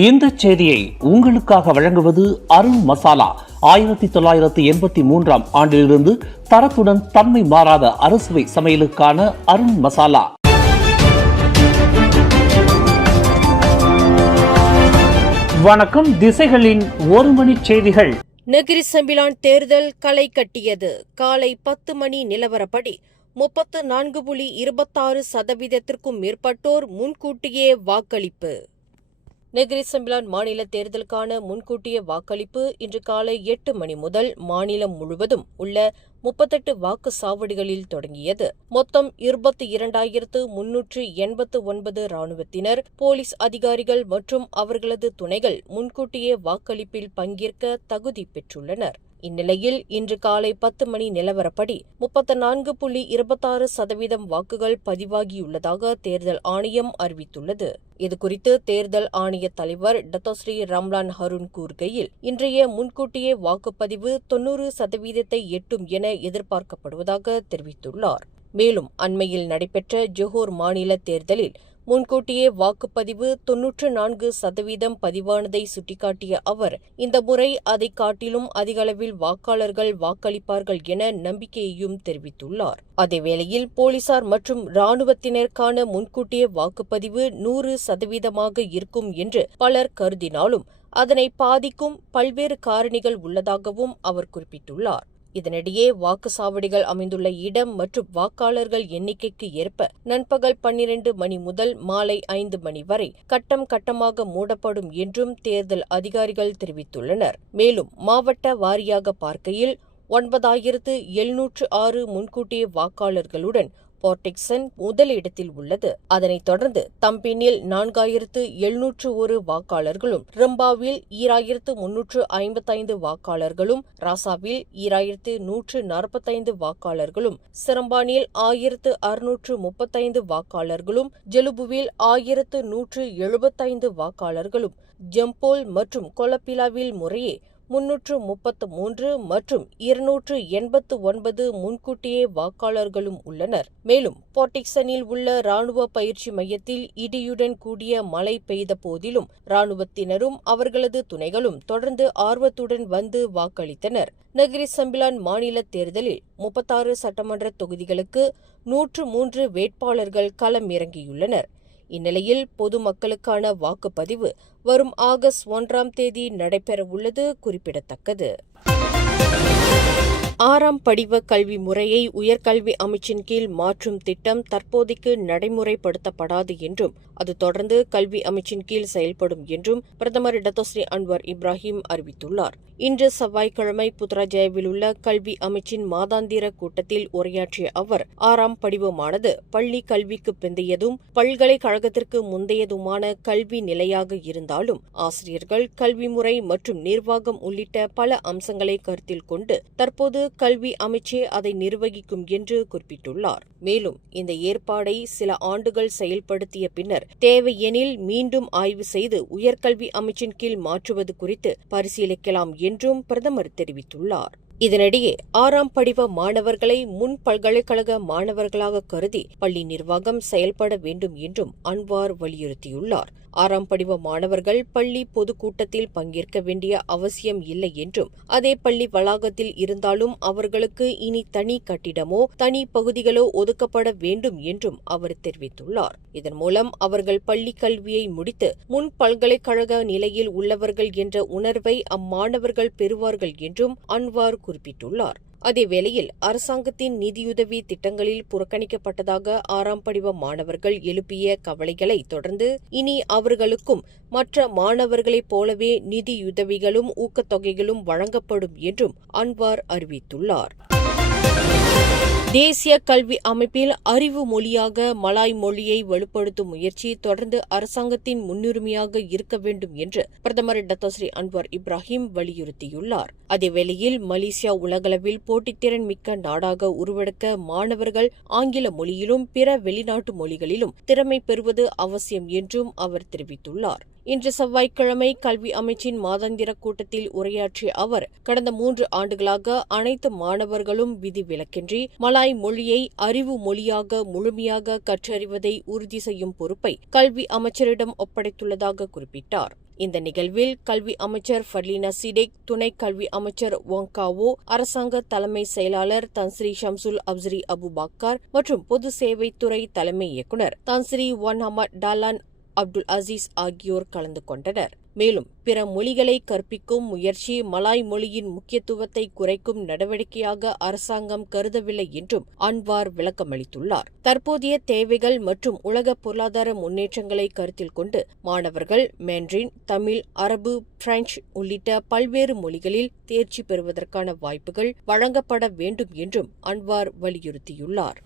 இந்த செய்தியை உங்களுக்காக வழங்குவது அருண் மசாலா. 1983 ஆண்டிலிருந்து தரத்துடன் தன்மை மாறாத அறுசுவை சமையலுக்கான அருண் மசாலா. வணக்கம். திசைகளின் ஒரு மணி செய்திகள். நெகிரி செம்பிலான் தேர்தல் களை கட்டியது. காலை 10 மணி நிலவரப்படி 34.26% மேற்பட்டோர் முன்கூட்டியே வாக்களிப்பு. நெகிரி செம்பிலான் மாநில தேர்தலுக்கான முன்கூட்டிய வாக்களிப்பு இன்று காலை 8 மணி முதல் மாநிலம் முழுவதும் உள்ள 38 வாக்குச்சாவடிகளில் தொடங்கியது. மொத்தம் 22,389 ராணுவத்தினர், போலீஸ் அதிகாரிகள் மற்றும் அவர்களது துணைகள் முன்கூட்டியே வாக்களிப்பில் பங்கேற்க தகுதி பெற்றுள்ளனர். இந்நிலையில் இன்று காலை 10 மணி நிலவரப்படி 34.26% வாக்குகள் பதிவாகியுள்ளதாக தேர்தல் ஆணையம் அறிவித்துள்ளது. இதுகுறித்து தேர்தல் ஆணைய தலைவர் டத்தோஸ்ரீ ரம்லான் ஹருன் கூறுகையில், இன்றைய முன்கூட்டியே வாக்குப்பதிவு 90% எட்டும் என எதிர்பார்க்கப்படுவதாக தெரிவித்துள்ளார். மேலும் அண்மையில் நடைபெற்ற ஜொஹோர் மாநில தேர்தலில் முன்கூட்டியே வாக்குப்பதிவு 94% பதிவானதை சுட்டிக்காட்டிய அவர், இந்த முறை அதை காட்டிலும் அதிகளவில் வாக்காளர்கள் வாக்களிப்பார்கள் என நம்பிக்கையையும் தெரிவித்துள்ளார். அதேவேளையில் போலீசார் மற்றும் ராணுவத்தினருக்கான முன்கூட்டியே வாக்குப்பதிவு 100% இருக்கும் என்று பலர் கருதினாலும் அதனை பாதிக்கும் பல்வேறு காரணிகள் உள்ளதாகவும் அவர் குறிப்பிட்டுள்ளார். இதனிடையே வாக்குச்சாவடிகள் அமைந்துள்ள இடம் மற்றும் வாக்காளர்கள் எண்ணிக்கைக்கு ஏற்ப நண்பகல் 12 மணி முதல் மாலை 5 மணி வரை கட்டம் கட்டமாக மூடப்படும் என்றும் தேர்தல் அதிகாரிகள் தெரிவித்துள்ளனர். மேலும் மாவட்ட வாரியாக பார்க்கையில் 9,706 முன்கூட்டிய வாக்காளர்களுடன் போர்டிக்சன் முதலிடத்தில் உள்ளது. அதனைத் தொடர்ந்து தம்பினில் 4,701 வாக்காளர்களும், ரம்பாவில் 2,355 வாக்காளர்களும், ராசாவில் 2,145 வாக்காளர்களும், சிரம்பானில் 1,635 வாக்காளர்களும், ஜெலுபுவில் 1,175 வாக்காளர்களும், ஜம்போல் மற்றும் கொலப்பிலாவில் முறையே 333 மற்றும் 289 முன்கூட்டியே வாக்காளர்களும் உள்ளனர். மேலும் போர்டிக்சனில் உள்ள ராணுவ பயிற்சி மையத்தில் இடியுடன் கூடிய மழை பெய்த போதிலும் ராணுவத்தினரும் அவர்களது துணைகளும் தொடர்ந்து ஆர்வத்துடன் வந்து வாக்களித்தனர். நெகிரி செம்பிலான் மாநில தேர்தலில் 36 சட்டமன்ற தொகுதிகளுக்கு 103 வேட்பாளர்கள் களம் இறங்கியுள்ளனர். இந்நிலையில் பொதுமக்களுக்கான வாக்குப்பதிவு வரும் ஆகஸ்ட் 1ஆம் தேதி நடைபெறவுள்ளது குறிப்பிடத்தக்கது. 6ஆம் படிவ கல்வி முறையை உயர்கல்வி அமைச்சின் கீழ் மாற்றும் திட்டம் தற்போதைக்கு நடைமுறைப்படுத்தப்படாது என்றும் அது தொடர்ந்து கல்வி அமைச்சின் கீழ் செயல்படும் என்றும் பிரதமர் டத்தோஸ்ரீ அன்வர் இப்ராஹிம் அறிவித்துள்ளார். இன்று செவ்வாய்க்கிழமை புத்ராஜயாவில் உள்ள கல்வி அமைச்சின் மாதாந்திர கூட்டத்தில் உரையாற்றிய அவர், 6ஆம் படிவமானது பள்ளி கல்விக்கு பிந்தையதும் பல்கலைக்கழகத்திற்கு முந்தையதுமான கல்வி நிலையாக இருந்தாலும் ஆசிரியர்கள், கல்வி முறை மற்றும் நிர்வாகம் உள்ளிட்ட பல அம்சங்களை கருத்தில் கொண்டு தற்போது கல்வி அமைச்சே அதை நிர்வகிக்கும் என்று குறிப்பிட்டுள்ளார். மேலும் இந்த ஏற்பாடை சில ஆண்டுகள் செயல்படுத்திய பின்னர் தேவையெனில் மீண்டும் ஆய்வு செய்து உயர்கல்வி அமைச்சின் கீழ் மாற்றுவது குறித்து பரிசீலிக்கலாம் என்றும் பிரதமர் தெரிவித்துள்ளார். இதனிடையே 6ஆம் படிவ மாணவர்களை முன் பல்கலைக்கழக மாணவர்களாக கருதி பள்ளி நிர்வாகம் செயல்பட வேண்டும் என்றும் அன்வார் வலியுறுத்தியுள்ளார். 6ஆம் படிவ மாணவர்கள் பள்ளி பொதுக்கூட்டத்தில் பங்கேற்க வேண்டிய அவசியம் இல்லை என்றும், அதே பள்ளி வளாகத்தில் இருந்தாலும் அவர்களுக்கு இனி தனி கட்டிடமோ தனி பகுதிகளோ ஒதுக்கப்பட வேண்டும் என்றும் அவர் தெரிவித்துள்ளார். இதன் மூலம் அவர்கள் பள்ளி கல்வியை முடித்து முன் பல்கலைக்கழக நிலையில் உள்ளவர்கள் என்ற உணர்வை அம்மாணவர்கள் பெறுவார்கள் என்றும் அன்வார் குறிப்பிட்டுள்ளார். அதேவேளையில் அரசாங்கத்தின் நிதியுதவி திட்டங்களில் புறக்கணிக்கப்பட்டதாக 6ஆம் படிவ மாணவர்கள் எழுப்பிய கவலைகளை தொடர்ந்து இனி அவர்களுக்கும் மற்ற மாணவர்களைப் போலவே நிதியுதவிகளும் ஊக்கத்தொகைகளும் வழங்கப்படும் என்றும் அன்வார் அறிவித்துள்ளார். தேசிய கல்வி அமைப்பில் அறிவு மொழியாக மலாய் மொழியை வலுப்படுத்தும் முயற்சி தொடர்ந்து அரசாங்கத்தின் முன்னுரிமையாக இருக்க வேண்டும் என்று பிரதமர் டத்தோஸ்ரீ அன்வர் இப்ராஹிம் வலியுறுத்தியுள்ளார். அதேவேளையில் மலேசியா உலகளவில் போட்டித்திறன் மிக்க நாடாக உருவெடுக்க மாணவர்கள் ஆங்கில மொழியிலும் பிற வெளிநாட்டு மொழிகளிலும் திறமை பெறுவது அவசியம் என்றும் அவர் தெரிவித்துள்ளார். இன்று செவ்வாய்க்கிழமை கல்வி அமைச்சின் மாதாந்திர கூட்டத்தில் உரையாற்றிய அவர், கடந்த 3 ஆண்டுகளாக அனைத்து மாணவர்களும் விதிவிலக்கின்றி மலாய் மொழியை அறிவு மொழியாக முழுமையாக கற்றறிவதை உறுதி செய்யும் பொறுப்பை கல்வி அமைச்சரிடம் ஒப்படைத்துள்ளதாக குறிப்பிட்டார். இந்த நிகழ்வில் கல்வி அமைச்சர் ஃபர்லீனா சிடேக், துணை கல்வி அமைச்சர் வாங்காவோ, அரசாங்க தலைமை செயலாளர் தன்ஸ்ரீ ஷம்சுல் அப்சரி அபுபாக்கர் மற்றும் பொது சேவைத்துறை தலைமை இயக்குநர் தன்ஸ்ரீ ஒன் அஹமத் டாலான் அப்துல் அசீஸ் ஆகியோர் கலந்து கொண்டனர். மேலும் பிற மொழிகளை கற்பிக்கும் முயற்சி மலாய் மொழியின் முக்கியத்துவத்தை குறைக்கும் நடவடிக்கையாக அரசாங்கம் கருதவில்லை என்றும் அன்வார் விளக்கமளித்துள்ளார். தற்போதைய தேவைகள் மற்றும் உலக பொருளாதார முன்னேற்றங்களை கருத்தில் கொண்டு மாணவர்கள் மேண்ட்ரின், தமிழ், அரபு, பிரெஞ்சு உள்ளிட்ட பல்வேறு மொழிகளில் தேர்ச்சி பெறுவதற்கான வாய்ப்புகள் வழங்கப்பட வேண்டும் என்றும் அன்வார் வலியுறுத்தியுள்ளார்.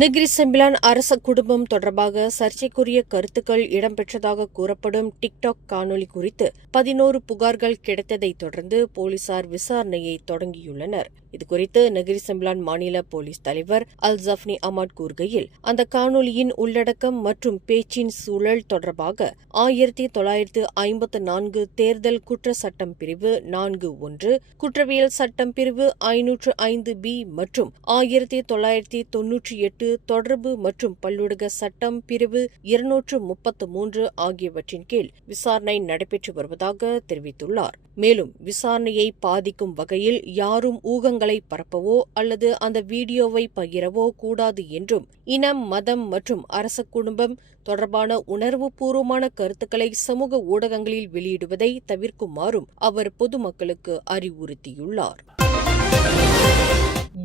நெகிரி செம்பிலான் அரச குடும்பம் தொடர்பாக சர்ச்சைக்குரிய கருத்துக்கள் இடம்பெற்றதாக கூறப்படும் டிக்டாக் காணொலி குறித்து 11 புகார்கள் கிடைத்ததைத் தொடர்ந்து போலீசார் விசாரணையை தொடங்கியுள்ளனர். இதுகுறித்து நெகிரி செம்பிலான் மாநில போலீஸ் தலைவர் அல் ஜஃப்னி அஹ்மத் கூறுகையில், அந்த காணொலியின் உள்ளடக்கம் மற்றும் பேச்சின் சூழல் தொடர்பாக 1954 தேர்தல் குற்ற சட்டம் பிரிவு 4(1), குற்றவியல் சட்டம் பிரிவு 505B மற்றும் 1998 தொடர்பு மற்றும் பல்லுலக சட்டம் பிரிவு 233 ஆகியவற்றின் கீழ் விசாரணை நடைபெற்று வருவதாக தெரிவித்துள்ளார். மேலும் விசாரணையை பாதிக்கும் வகையில் யாரும் ஊகங்களை பரப்பவோ அல்லது அந்த வீடியோவை பகிரவோ கூடாது என்றும், இனம், மதம் மற்றும் அரச குடும்பம் தொடர்பான உணர்வுபூர்வமான கருத்துக்களை சமூக ஊடகங்களில் வெளியிடுவதை தவிர்க்குமாறும் அவர் பொதுமக்களுக்கு அறிவுறுத்தியுள்ளார்.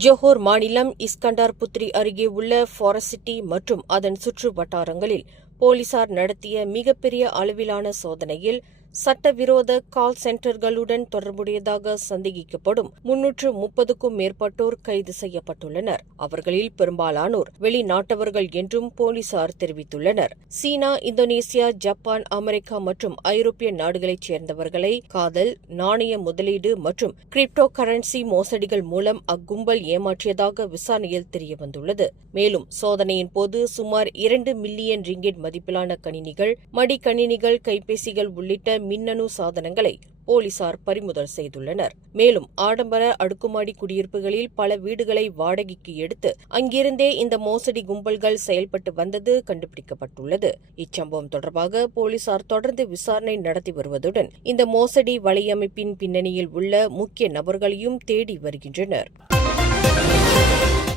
ஜோஹர் மாநிலம் இஸ்கண்டார் புத்ரி அருகே உள்ள ஃபாரஸ்ட் சிட்டி மற்றும் அதன் சுற்று வட்டாரங்களில் போலீசார் நடத்திய மிகப்பெரிய அளவிலான சோதனையில் சட்டவிரோத கால் சென்டர்களுடன் தொடர்புடையதாக சந்தேகிக்கப்படும் 330க்கும் மேற்பட்டோர் கைது செய்யப்பட்டுள்ளனர். அவர்களில் பெரும்பாலானோர் வெளிநாட்டவர்கள் என்றும் போலீசார் தெரிவித்துள்ளனர். சீனா, இந்தோனேசியா, ஜப்பான், அமெரிக்கா மற்றும் ஐரோப்பிய நாடுகளைச் சேர்ந்தவர்களை காதல், நாணய முதலீடு மற்றும் கிரிப்டோ கரன்சி மோசடிகள் மூலம் அக்கும்பல் ஏமாற்றியதாக விசாரணையில் தெரியவந்துள்ளது. மேலும் சோதனையின் போது சுமார் 2 மில்லியன் ரிங்கெட் மதிப்பிலான கணினிகள், மடிக்கணினிகள், கைபேசிகள் உள்ளிட்ட மின்னணு சாதனங்களை போலீசார் பறிமுதல் செய்துள்ளனர். மேலும் ஆடம்பர அடுக்குமாடி குடியிருப்புகளில் பல வீடுகளை வாடகைக்கு எடுத்து அங்கிருந்தே இந்த மோசடி கும்பல்கள் செயல்பட்டு வந்தது கண்டுபிடிக்கப்பட்டுள்ளது. இச்சம்பவம் தொடர்பாக போலீசார் தொடர்ந்து விசாரணை நடத்தி வருவதுடன் இந்த மோசடி வலையமைப்பின் பின்னணியில் உள்ள முக்கிய நபர்களையும் தேடி வருகின்றனர்.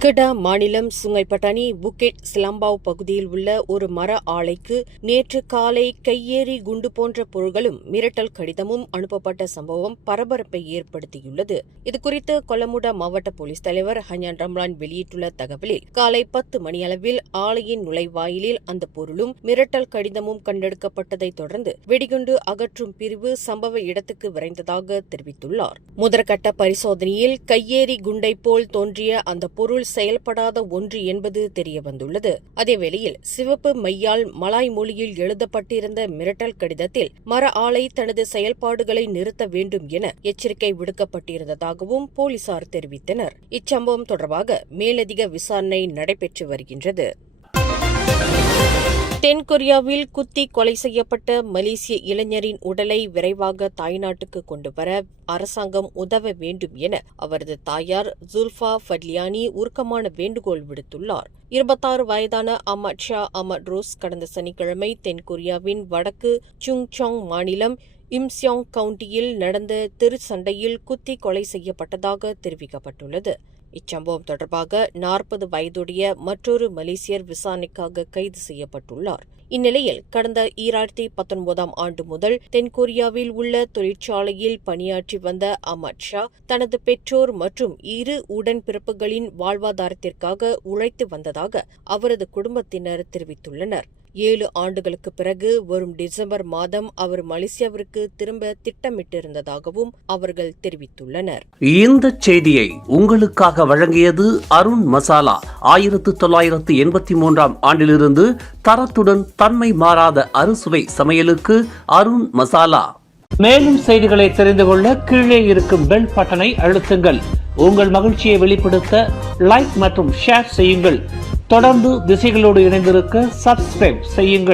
கெடா மாநிலம் சுங்கைப்பட்டாணி புக்கெட் சிலம்பாவ் பகுதியில் உள்ள ஒரு மர ஆலைக்கு நேற்று காலை கையேறி குண்டு போன்ற பொருட்களும் மிரட்டல் கடிதமும் அனுப்பப்பட்ட சம்பவம் பரபரப்பை ஏற்படுத்தியுள்ளது. இதுகுறித்து கொல்லமுடா மாவட்ட போலீஸ் தலைவர் ஹஞ்சான் ரம்லான் வெளியிட்டுள்ள தகவலில், காலை 10 மணியளவில் ஆலையின் நுழைவாயிலில் அந்த பொருளும் மிரட்டல் கடிதமும் கண்டெடுக்கப்பட்டதைத் தொடர்ந்து வெடிகுண்டு அகற்றும் பிரிவு சம்பவ இடத்துக்கு விரைந்ததாக தெரிவித்துள்ளார். முதற்கட்ட பரிசோதனையில் கையேறி குண்டை போல் தோன்றிய அந்த பொருள் செயல்படாத ஒன்று என்பது தெரியவந்துள்ளது. அதேவேளையில் சிவப்பு மையால் மலாய் மொழியில் எழுதப்பட்டிருந்த மிரட்டல் கடிதத்தில் மர ஆலை தனது செயல்பாடுகளை நிறுத்த வேண்டும் என எச்சரிக்கை விடுக்கப்பட்டிருந்ததாகவும் போலீசார் தெரிவித்தனர். இச்சம்பவம் தொடர்பாக மேலதிக விசாரணை நடைபெற்று வருகின்றது. தென்கொரியாவில் குத்தி கொலை செய்யப்பட்ட மலேசிய இளைஞரின் உடலை விரைவாக தாய்நாட்டுக்கு கொண்டுவர அரசாங்கம் உதவ வேண்டும் என அவரது தாயார் ஜுல்ஃபா ஃபட்லியானி உருக்கமான வேண்டுகோள் விடுத்துள்ளார். 26 வயதான அஹ்மத் ஷா அஹ்மத் ரோஸ் கடந்த சனிக்கிழமை தென்கொரியாவின் வடக்கு சுங்சாங் மாநிலம் இம்சியாங் கவுண்டியில் நடந்த தெரு சண்டையில் குத்தி கொலை செய்யப்பட்டதாக தெரிவிக்கப்பட்டுள்ளது. இச்சம்பவம் தொடர்பாக 40 வயதுடைய மற்றொரு மலேசியர் விசாரணைக்காக கைது செய்யப்பட்டுள்ளார். இந்நிலையில் கடந்த 2019 ஆண்டு முதல் தென்கொரியாவில் உள்ள தொழிற்சாலையில் பணியாற்றி வந்த அஹ்மத் ஷா தனது பெற்றோர் மற்றும் 2 உடன்பிறப்புகளின் வாழ்வாதாரத்திற்காக உழைத்து வந்ததாக அவரது குடும்பத்தினர் தெரிவித்துள்ளனர். 7 ஆண்டுகளுக்கு பிறகு வரும் டிசம்பர் மாதம் அவர் மலேசியாவிற்கு திரும்ப திட்டமிட்டிருந்ததாகவும் அவர்கள் தெரிவித்துள்ளனர். இந்த செய்தியை உங்களுக்காக வழங்கியது அருண் மசாலா. 1983 ஆண்டிலிருந்து தரத்துடன் தன்மை மாறாத அறுசுவை சமையலுக்கு அருண் மசாலா. மேலும் செய்திகளை தெரிந்து கொள்ள கீழே இருக்கும் பெல் பட்டனை அழுத்துங்கள். உங்கள் மகிழ்ச்சியை வெளிப்படுத்த லைக் மற்றும் ஷேர் செய்யுங்கள். தொடர்ந்து திசைகளோடு இணைந்திருக்க சப்ஸ்கிரைப் செய்யுங்கள்.